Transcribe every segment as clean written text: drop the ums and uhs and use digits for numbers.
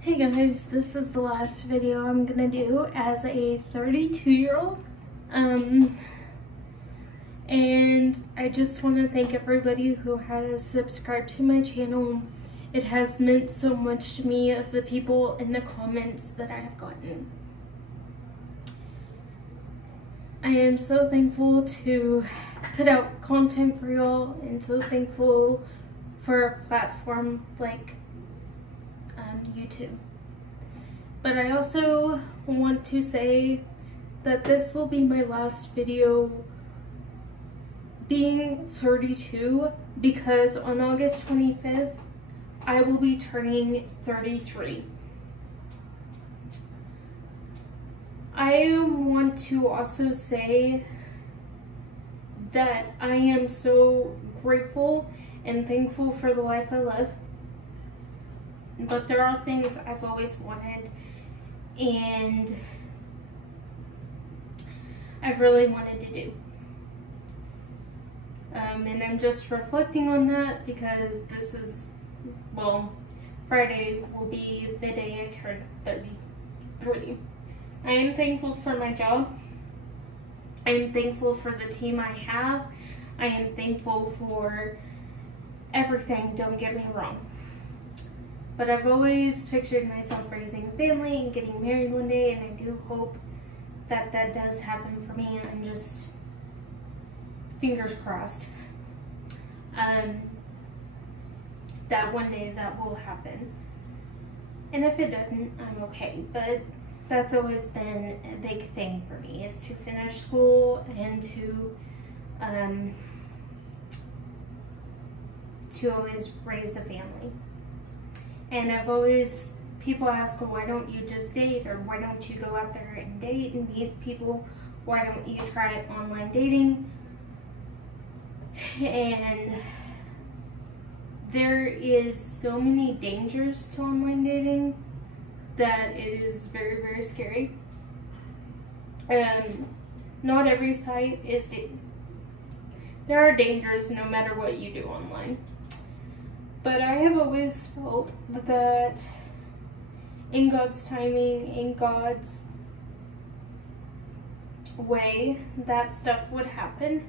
Hey guys, this is the last video I'm gonna do as a 32-year-old. And I just want to thank everybody who has subscribed to my channel. It has meant so much to me, of the people in the comments that I have gotten. I am so thankful to put out content for y'all, and so thankful for a platform like YouTube. But I also want to say that this will be my last video being 32, because on August 25th I will be turning 33. I want to also say that I am so grateful and thankful for the life I live. But there are things I've always wanted, and I've really wanted to do. And I'm just reflecting on that because this is, well, Friday will be the day I turn 33. I am thankful for my job. I am thankful for the team I have. I am thankful for everything, don't get me wrong. But I've always pictured myself raising a family and getting married one day, and I do hope that that does happen for me. I'm just fingers crossed that one day that will happen. And if it doesn't, I'm okay. But that's always been a big thing for me, is to finish school and to always raise a family. And I've always, people ask, well, why don't you just date, or why don't you go out there and date and meet people? Why don't you try online dating? And there is so many dangers to online dating that it is very, very scary. Not every site is dating. There are dangers no matter what you do online. But I have always felt that in God's timing, in God's way, that stuff would happen.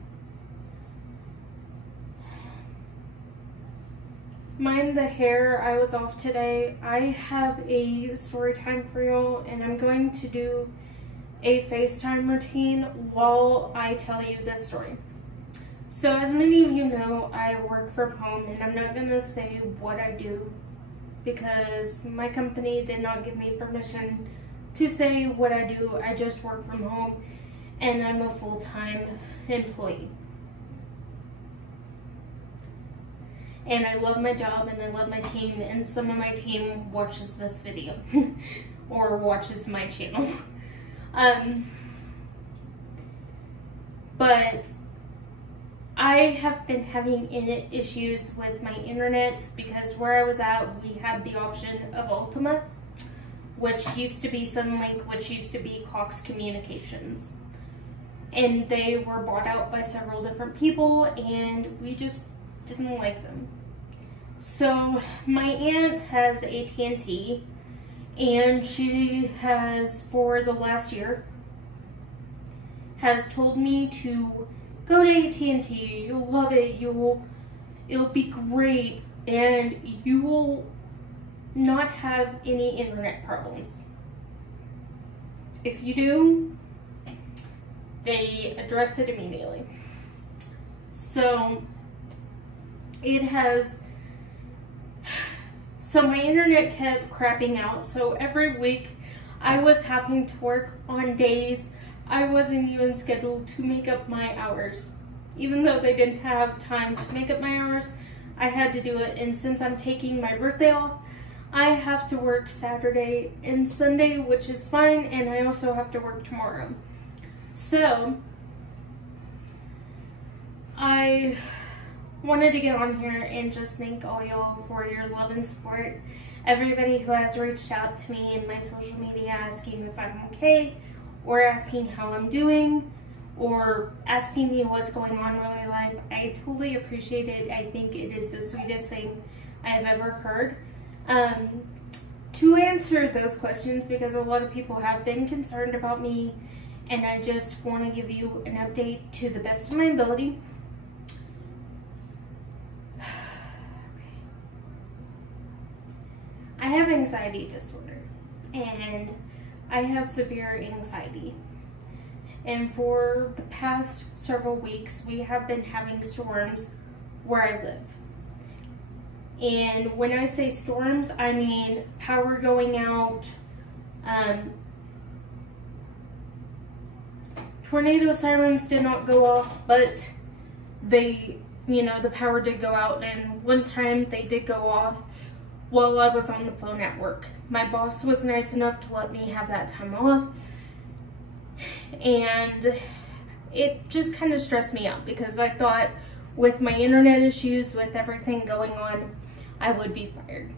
Mind the hair, I was off today. I have a story time for y'all, and I'm going to do a FaceTime routine while I tell you this story. So as many of you know, I work from home, and I'm not gonna say what I do because my company did not give me permission to say what I do. I just work from home, and I'm a full-time employee. And I love my job, and I love my team, and some of my team watches this video or watches my channel. But I have been having issues with my internet because where I was at, we had the option of Ultima, which used to be Sunlink, which used to be Cox Communications. And they were bought out by several different people, and we just didn't like them. So my aunt has AT&T, and she has, for the last year, has told me to go to AT&T, you'll love it, it'll be great, and you will not have any internet problems. If you do, they address it immediately. So my internet kept crapping out, so every week I was having to work on days I wasn't even scheduled to make up my hours. Even though they didn't have time to make up my hours, I had to do it. And since I'm taking my birthday off, I have to work Saturday and Sunday, which is fine, and I also have to work tomorrow. So I wanted to get on here and just thank all y'all for your love and support. Everybody who has reached out to me in my social media asking if I'm okay, or asking how I'm doing, or asking me what's going on in my life. I totally appreciate it. I think it is the sweetest thing I have ever heard. to answer those questions, because a lot of people have been concerned about me, and I just want to give you an update to the best of my ability. I have anxiety disorder, and I have severe anxiety. And for the past several weeks, we have been having storms where I live. And when I say storms, I mean power going out, tornado sirens did not go off, but the power did go out, and one time they did go off while I was on the phone at work. My boss was nice enough to let me have that time off, and it just kind of stressed me out because I thought with my internet issues, with everything going on, I would be fired.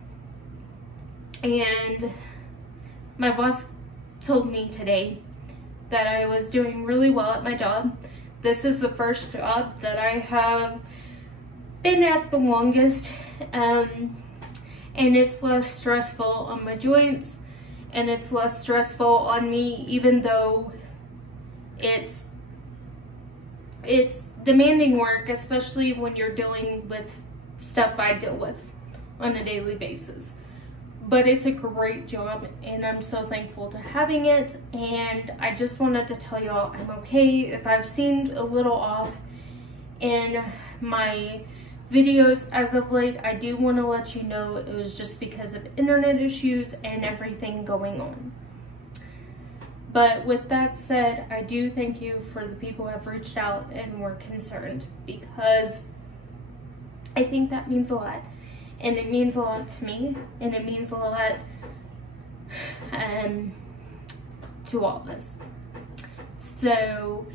And my boss told me today that I was doing really well at my job. This is the first job that I have been at the longest, and it's less stressful on my joints, and it's less stressful on me, even though it's demanding work, especially when you're dealing with stuff I deal with on a daily basis. But it's a great job, and I'm so thankful to having it. And I just wanted to tell y'all I'm okay. If I've seemed a little off in my videos as of late, I do want to let you know it was just because of internet issues and everything going on. But with that said, I do thank you for the people who have reached out and were concerned, because I think that means a lot. And it means a lot to me, and it means a lot to all of us. So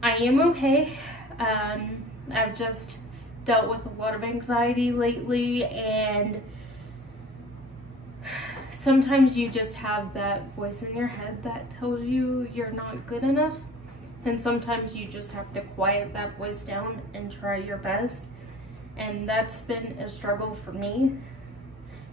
I am okay. I've just dealt with a lot of anxiety lately, and sometimes you just have that voice in your head that tells you you're not good enough, and sometimes you just have to quiet that voice down and try your best. And that's been a struggle for me,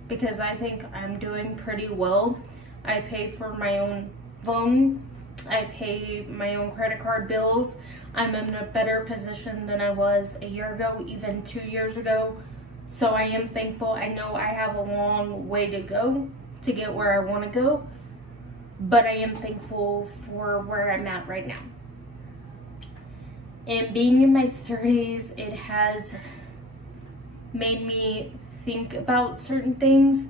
because I think I'm doing pretty well. I pay for my own phone, I pay my own credit card bills. I'm in a better position than I was a year ago, even 2 years ago. So I am thankful. I know I have a long way to go to get where I want to go, but I am thankful for where I'm at right now. And being in my 30s, it has made me think about certain things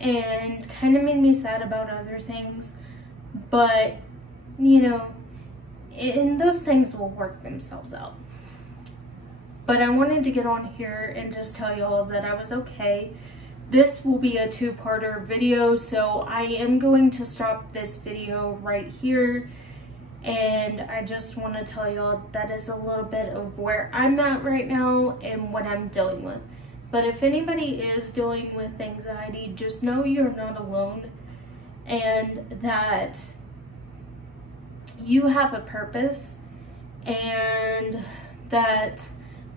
and kind of made me sad about other things. But, you know, and those things will work themselves out. But I wanted to get on here and just tell y'all that I was okay. This will be a two-parter video, so I am going to stop this video right here. And I just want to tell y'all that is a little bit of where I'm at right now and what I'm dealing with. But if anybody is dealing with anxiety, just know you're not alone, and that you have a purpose, and that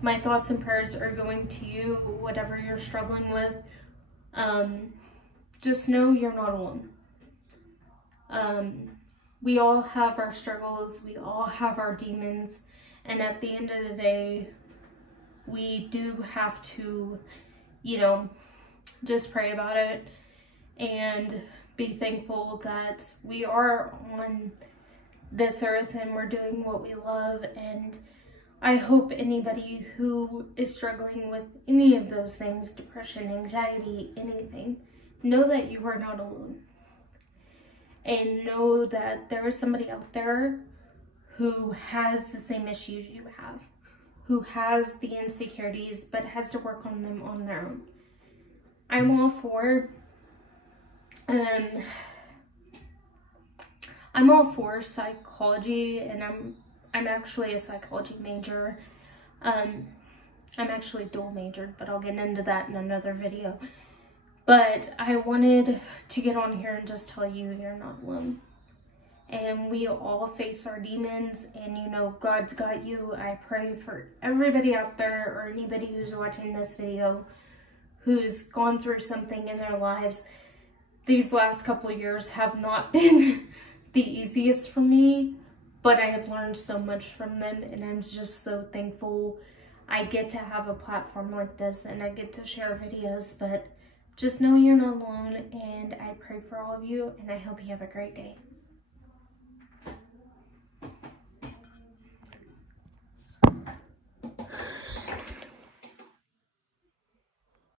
my thoughts and prayers are going to you, whatever you're struggling with. Just know you're not alone. We all have our struggles, we all have our demons, and at the end of the day, we do have to, you know, just pray about it and be thankful that we are on this earth and we're doing what we love. And I hope anybody who is struggling with any of those things, depression, anxiety, anything, know that you are not alone. And know that there is somebody out there who has the same issues you have, who has the insecurities, but has to work on them on their own. I'm all for psychology, and I'm actually a psychology major. I'm actually dual majored, but I'll get into that in another video. But I wanted to get on here and just tell you you're not alone. And we all face our demons, and you know, God's got you. I pray for everybody out there, or anybody who's watching this video, who's gone through something in their lives, these last couple of years have not been the easiest for me, but I have learned so much from them, and I'm just so thankful I get to have a platform like this and I get to share videos. But just know you're not alone, and I pray for all of you, and I hope you have a great day.